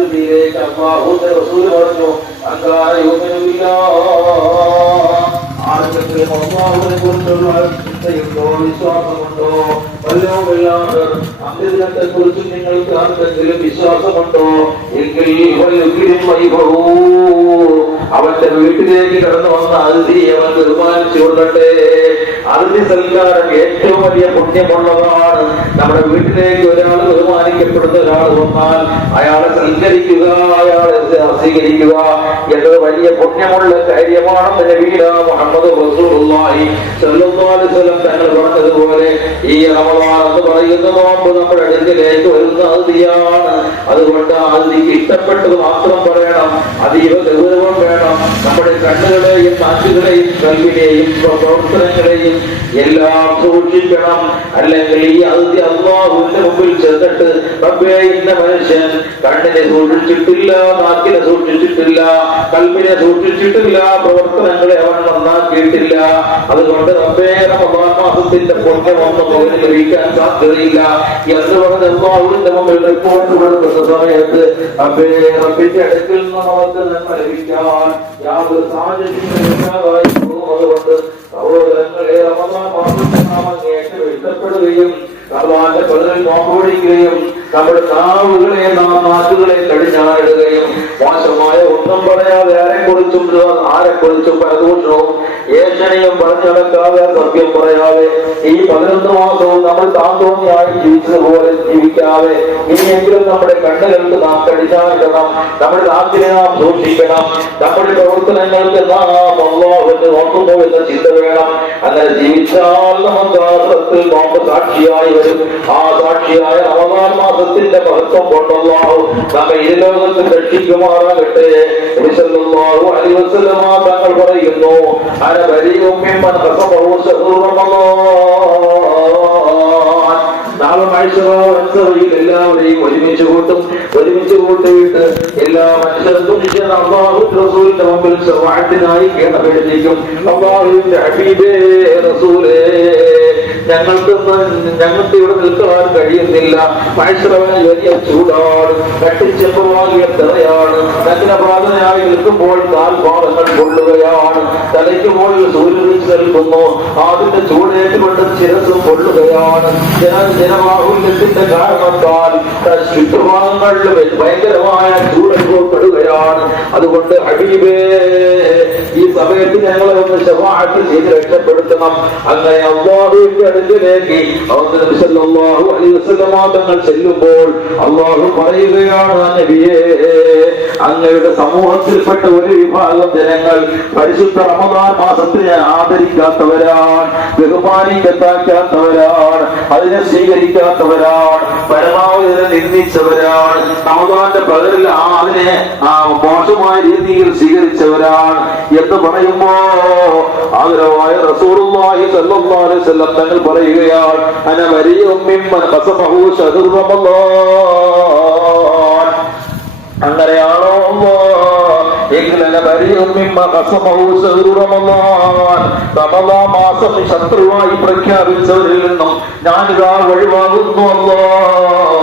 പരിധിയിലേക്ക് അല്ലാഹുവിന്റെ റസൂൽ പറഞ്ഞു, അങ്കാര യുമിനുമില്ലാ, ആർക്കെങ്കിലും അല്ലാഹുവിനെ കുറിച്ചുള്ള ചിന്തയുണ്ടോ, വിശ്വാസമുണ്ടോ, അന്ത്യദിനത്തെ കുറിച്ച് നിങ്ങൾക്ക് ആർക്കെങ്കിലും വിശ്വാസമുണ്ടോ എങ്കിൽ അവന്റെ വീട്ടിലേക്ക് കടന്നു വന്ന അതിഥി അവൻ തീരുമാനിച്ചു കൊള്ളട്ടെ. അതിഥി സൽക്കാരം ഏറ്റവും വലിയ പുണ്യമുള്ളതാണ്. നമ്മുടെ വീട്ടിലേക്ക് ഒരാൾ ബഹുമാനിക്കപ്പെടുന്ന ഒരാൾ വന്നാൽ അയാളെ സൽക്കരിക്കുക, അയാളെ സ്വീകരിക്കുക എന്നത് വലിയ പുണ്യമുള്ള കാര്യമാണെന്ന് നബിയുനാ മുഹമ്മദ് റസൂലുള്ളാഹി സ്വല്ലല്ലാഹു അലൈഹി വസല്ലം തങ്ങൾ പറഞ്ഞതുപോലെ ഈ റമളാൻ എന്ന് പറയുന്ന നോമ്പ് നമ്മുടെ അടുക്കിലേക്ക് വരുന്ന അതിഥിയാണ്. അതുകൊണ്ട് അതിഥിക്ക് ഇഷ്ടപ്പെട്ടത് മാത്രം പറയണം, അതീവ ഗൗരവം വേണം. നമ്മുടെ കണ്ണുകളെയും നാക്കുകളെയും കൽവിനെയും പ്രവർത്തനങ്ങളെയും എല്ലാം സൂക്ഷിക്കണം. അല്ലെങ്കിൽ ഈ അതിഥി അല്ലാഹുവിന്റെ മുമ്പിൽ ചെന്നിട്ട് റബ്ബേ, ഇന്ന മനുഷ്യൻ കണ്ണിനെ സൂക്ഷിച്ചിട്ടില്ല, നാക്കിനെ സൂക്ഷിച്ചിട്ടില്ല, കൽവിനെ സൂക്ഷിച്ചിട്ടില്ല, പ്രവർത്തനങ്ങളെ അവൻ നന്നാക്കിയിട്ടില്ല, അതുകൊണ്ട് റബ്ബേ റമളാൻ മാസത്തിന്റെ പുണ്യമൊന്നും അവന് ലഭിക്കാൻ സാധ്യതയില്ല എന്ന് പറഞ്ഞ് അല്ലാഹുവിന്റെ മുമ്പിൽ റിപ്പോർട്ട് കൊടുക്കുന്ന സമയത്ത് റബ്ബിന്റെ അടുക്കൽ നിന്ന് നമുക്ക് നന്മ ലഭിക്കാൻ യാതൊരു സാഹചര്യങ്ങളുണ്ടാകായി പോകും. അതുകൊണ്ട് സഹോദരങ്ങളെ, റമളാൻ മാസത്തെ നാം അങ്ങേയറ്റം ഇഷ്ടപ്പെടുകയും അല്ലാഹുവിന്റെ പദവിയിൽ നോക്കുകയും നമ്മുടെ നാവുകളെ നാക്കുകളെ കടിഞ്ഞാണിടുകയും മോശമായ ഒന്നും പറയാതെ ആരെക്കുറിച്ചും പരദൂഷണവും ഏഷണിയും പറഞ്ഞടക്കാതെ സത്യം പറയാതെ ഈ 11 മാസവും നമ്മൾ താന്തോന്നിയായി ജീവിച്ചതുപോലെ ജീവിക്കാതെ ഇനിയെങ്കിലും നമ്മുടെ കണ്ണുകൾക്ക് നാം കടിഞ്ഞാണിടണം, നമ്മുടെ നാക്കിനെ നാം സൂക്ഷിക്കണം, നമ്മുടെ പ്രവർത്തനങ്ങൾക്ക് നാം അല്ലാഹുവിനെ നോക്കുന്നു എന്ന ചിന്ത വേണം. അങ്ങനെ ജീവിച്ചാൽ നമുക്ക് ആഖിറത്തിൽ നോമ്പ് സാക്ഷിയായി വരും. ആ സാക്ഷിയായ റമളാൻ മാസത്തിന്റെ മഹത്വം കൊണ്ട് അല്ലാഹു നമ്മെ ഈ ലോകത്ത് രക്ഷിക്കുമാറാകട്ടെ. നബി സല്ലല്ലാഹു അലൈഹി വസല്ലം തങ്ങൾ പറയുന്നു, അന ബരീഉം മിമ്മൻ ഖസബഹു ശഹ്റു റമളാൻ. നാളെ മനുഷ്യർ എല്ലാവരെയും ഒരുമിച്ച് കൂട്ടിയിട്ട് എല്ലാ മനുഷ്യർക്കും അല്ലാഹു റസൂലിന്റെ മുമ്പിൽ ശഫാഅത്തിനായി കേണപേക്ഷിക്കും. അല്ലാഹുവിന്റെ ഹബീബേ റസൂലേ, ഞങ്ങൾക്ക് ഇവിടെ നിൽക്കാൻ കഴിയുന്നില്ല. മനുഷ്യരവന് വലിയ ചൂടാണ്, കട്ടിച്ചെമ്പുവാകിയ തെറയാണ്, നഗ്നപാതനായി നിൽക്കുമ്പോൾ കാൽപാദങ്ങൾ പൊള്ളുകയാണ്, തലയ്ക്ക് മുകളിൽ സൂര്യൻ നിൽക്കുന്നു, അതിന്റെ ചൂടേറ്റുകൊണ്ട് ശിരസും പൊള്ളുകയാണ്. ജനമാഹുല്യത്തിന്റെ കാരണത്താൽ ചുറ്റുഭാഗങ്ങളിൽ ഭയങ്കരമായ ചൂടനുഭവപ്പെടുകയാണ്. അതുകൊണ്ട് ഹബീബേ, ഈ സമയത്ത് ഞങ്ങളെ ഒന്ന് ശഫാഅത്ത് ചെയ്ത് രക്ഷപ്പെടുത്തണം. അങ്ങനെ അല്ലാഹുവിന്റെ അടുക്കലേക്ക് നബി സല്ലല്ലാഹു അലൈഹി വസല്ലം തങ്ങൾ ചെല്ലുമ്പോൾ അല്ലാഹു പറയുകയാണ്, നബിയേ, അങ്ങയുടെ സമൂഹത്തിൽപ്പെട്ട ഒരു വിഭാഗം ജനങ്ങൾ പരിശുദ്ധ റമളാൻ മാസത്തിനെ ആദരിക്കാത്തവരാണ്, ബഹുമാനിക്കാത്തവരാണ്, അതിനെ സ്വീകരിക്കാത്തവരാണ്, പരമാവധി നിന്ദിച്ചവരാണ്, റമളാന്റെ പകലിൽ അതിനെ മോശമായ രീതിയിൽ സ്വീകരിച്ചവരാണ് എന്ന് പറയുമ്പോ ആദരവായ റസൂലുള്ളാഹി സ്വല്ലല്ലാഹു അലൈഹി വസല്ലം തങ്ങൾ പറയുകയാണ്, അന ബരീഉം മിമ്മൻ ഖസബഹു ശഹ്റു റമളാൻ. അങ്ങനെയാണോ റമളാൻ മാസം ശത്രുവായി പ്രഖ്യാപിച്ചവരിൽ നിന്നും ഞാനിതാ ഒഴിവാകുന്നു അല്ലാഹ്.